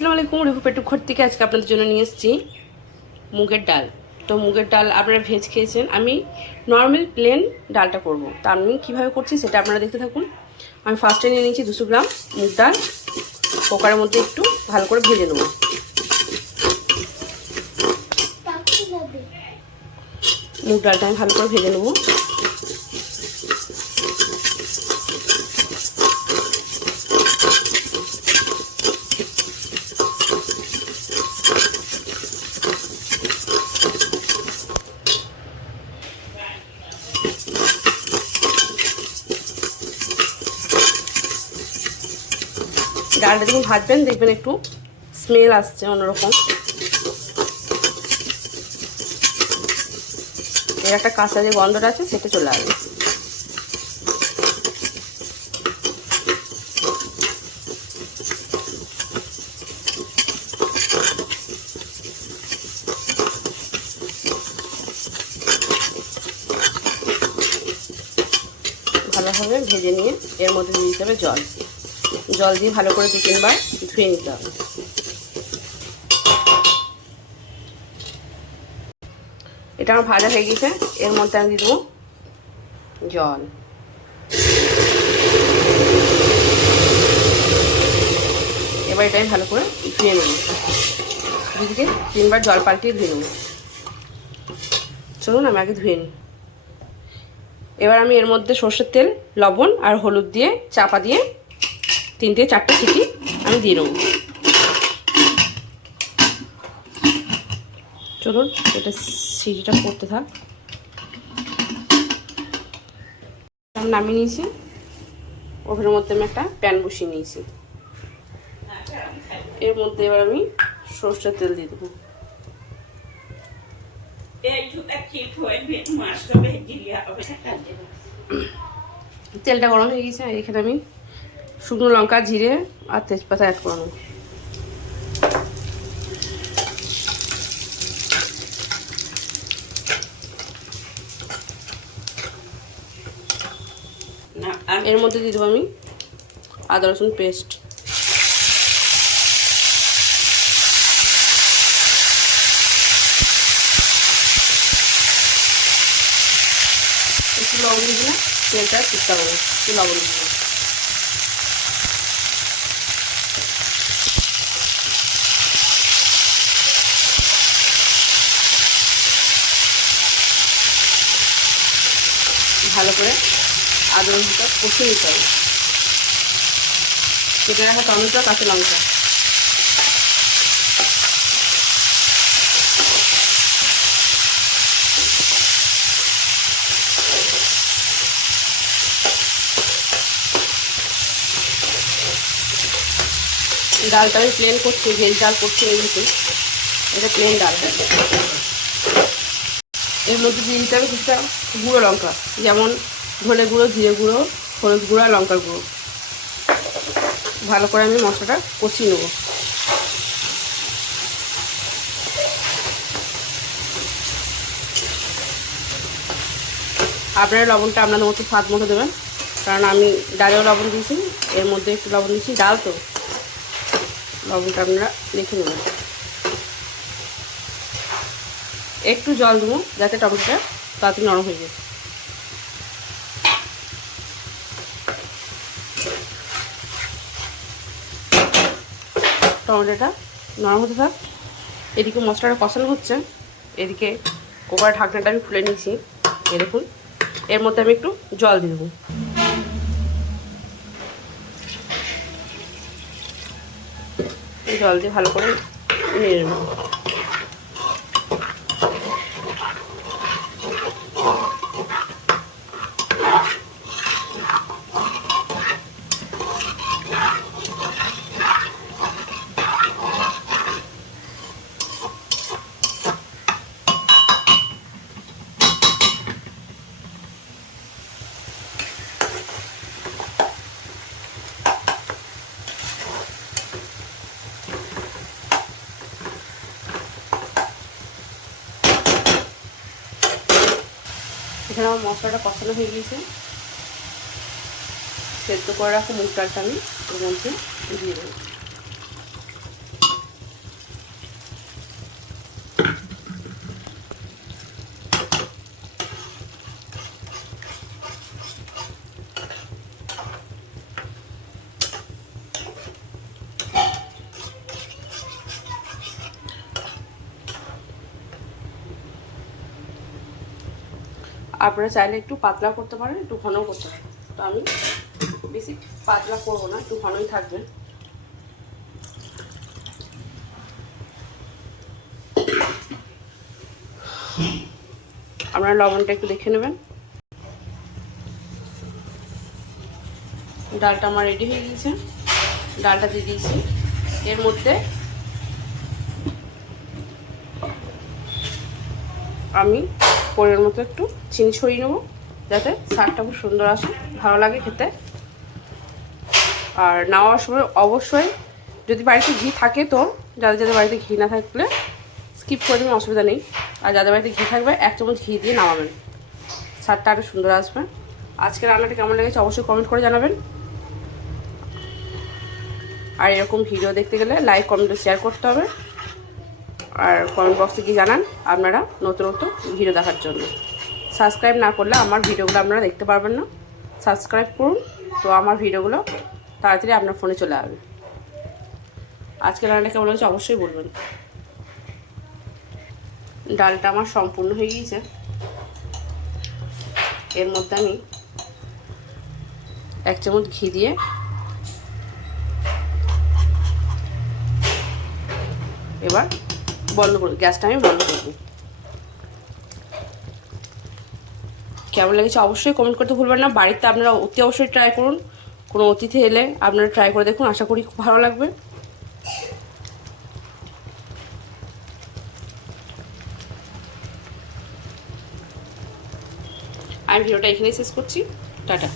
আসসালামু আলাইকুম। রিভু পেটু ঘর থেকে আজকে আপনাদের জন্য নিয়ে এসেছি মুগের ডাল। তো মুগের ডাল আপনারা ভেজ খেয়েছেন, আমি নর্মাল প্লেন ডালটা করব। তা আমি কীভাবে করছি সেটা আপনারা দেখতে থাকুন। আমি ফার্স্টে নিয়ে নিয়েছি 200 গ্রাম মুগ ডাল, কুকারের মধ্যে একটু ভালো করে ভেজে নেব। মুগ ডালটা আমি ভালো করে ভেজে নেব। ডালটা যখন ভাজবেন দেখবেন একটু স্মেল আসছে অন্যরকম, এর একটা কাঁচা যে গন্ধটা আছে সেটা চলে আসবে। ভালোভাবে ভেজে নিয়ে এর মধ্যে দিয়ে দিতে হবে জল দিয়ে ভালো করে 2-3 বার ধুয়ে নিতে হবে। এটা আমার ভাজা হয়ে গেছে, এর মধ্যে আমি দিয়ে দেবো জল। এবার এটা আমি ভালো করে ধুয়ে নেব, দুদিকে 3 বার জল পাল্টিয়ে ধুয়ে নেব। চলুন আমি আগে ধুয়ে নিই। এবার আমি এর মধ্যে সর্ষের তেল, লবণ আর হলুদ দিয়ে চাপা দিয়ে 3 থেকে 4টা সিটি আমি দিয়ে নেব। চলুন এটা সিটিটা করতে থাক। আমি নামিয়ে নিয়েছি, ওভেনের মধ্যে আমি একটা প্যান বসিয়ে নিয়েছি। এর মধ্যে এবার আমি সর্ষের তেল দিয়ে দেবো। তেলটা গরম হয়ে গেছে, এখানে আমি শুকনো লঙ্কা, জিরে আর তেজপাতা অ্যাড করে নেব। এর মধ্যে দিয়ে দেবো আমি আদা রসুন পেস্ট। একটু লবণ দিয়ে দিলে তেলটা ঠিকঠাক হবে, একটু লবণ দিয়ে দেবো। ভালো করে আদা রসুনটা কষিয়ে নিতে হবে। কেটে রাখা টমেটো, কাঁচা লঙ্কা, ডালটা আমি প্লেন করছি, ভেজ ডাল করছি এইদিকে, এটা প্লেন ডাল। এর মধ্যে দিয়ে দিতে হবে কিছুটা গুঁড়ো লঙ্কা, যেমন ধনে গুঁড়ো, জিরে গুঁড়ো, হলুদ গুঁড়ো আর লঙ্কার গুঁড়ো। ভালো করে আমি মশলাটা কষিয়ে নেব। আপনারা লবণটা আপনাদের মতো স্বাদ মতো দেবেন, কারণ আমি ডালেও লবণ দিয়েছি, এর মধ্যে একটু লবণ দিয়েছি, ডাল তো লবণটা আপনারা দেখে নেবেন। একটু জল দেবো যাতে টমেটোটা তাড়াতাড়ি নরম হয়ে যায়। টমেটোটা নরম হতে থাক, এদিকে মশলাটা কষানো হচ্ছে, এদিকে কুকারের ঢাকনাটা আমি খুলে নিয়েছি। দেখুন এর মধ্যে আমি একটু জল দিয়ে দেবো। জল দিয়ে ভালো করে নেড়ে নেব। এখানে আমার মশলাটা কষানো হয়ে গিয়েছে, সেদ্ধ করে রাখা মুগ ডালটা আমি এর মধ্যে দিয়ে দেবো। আপনারা চাইলে একটু পাতলা করতে পারেন, একটু ঘনও করতে পারেন। তো আমি বেশি পাতলা করবো না, একটু ঘনই থাকবে। আপনারা লবণটা একটু দেখে নেবেন। ডালটা আমার রেডি হয়ে গেছে, ডালটা দিয়ে দিয়েছি। এর মধ্যে আমি পরের মতো একটু চিনি ছড়িয়ে নেবো, যাতে স্বাদটা খুব সুন্দর আসে, ভালো লাগে খেতে। আর নেওয়ার সময় অবশ্যই যদি বাড়িতে ঘি থাকে, তো যাদের যাদের বাড়িতে ঘি না থাকলে স্কিপ করে দেবেন, অসুবিধা নেই। আর যাদের বাড়িতে ঘি থাকবে 1 চামচ ঘি দিয়ে নামাবেন, স্বাদটা আরও সুন্দর আসবে। আজকে রান্নাটা কেমন লেগেছে অবশ্যই কমেন্ট করে জানাবেন। আর এরকম ভিডিও দেখতে গেলে লাইক, কমেন্ট, শেয়ার করতে হবে। আর কমেন্ট বক্সে গিয়ে জানান আপনারা নতুন নতুন ভিডিও দেখার জন্য। সাবস্ক্রাইব না করলে আমার ভিডিওগুলো আপনারা দেখতে পারবেন না। সাবস্ক্রাইব করুন, তো আমার ভিডিওগুলো তাড়াতাড়ি আপনার ফোনে চলে আসবে। আজকে রান্নাটা কেমন হয়েছে অবশ্যই বলবেন। ডালটা আমার সম্পূর্ণ হয়ে গিয়েছে। এর মধ্যে আমি 1 চামচ ঘি দিয়ে এবার বন্ধ করব, গ্যাসটা আমি বন্ধ করব। কেমন লেগেছে অবশ্যই কমেন্ট করতে ভুলবেন না। বাড়িতে আপনারা অতি অবশ্যই ট্রাই করুন, কোনো অতিথি এলে আপনারা ট্রাই করে দেখুন, আশা করি খুব ভালো লাগবে। আমি ভিডিওটা এখানেই শেষ করছি, টাটা।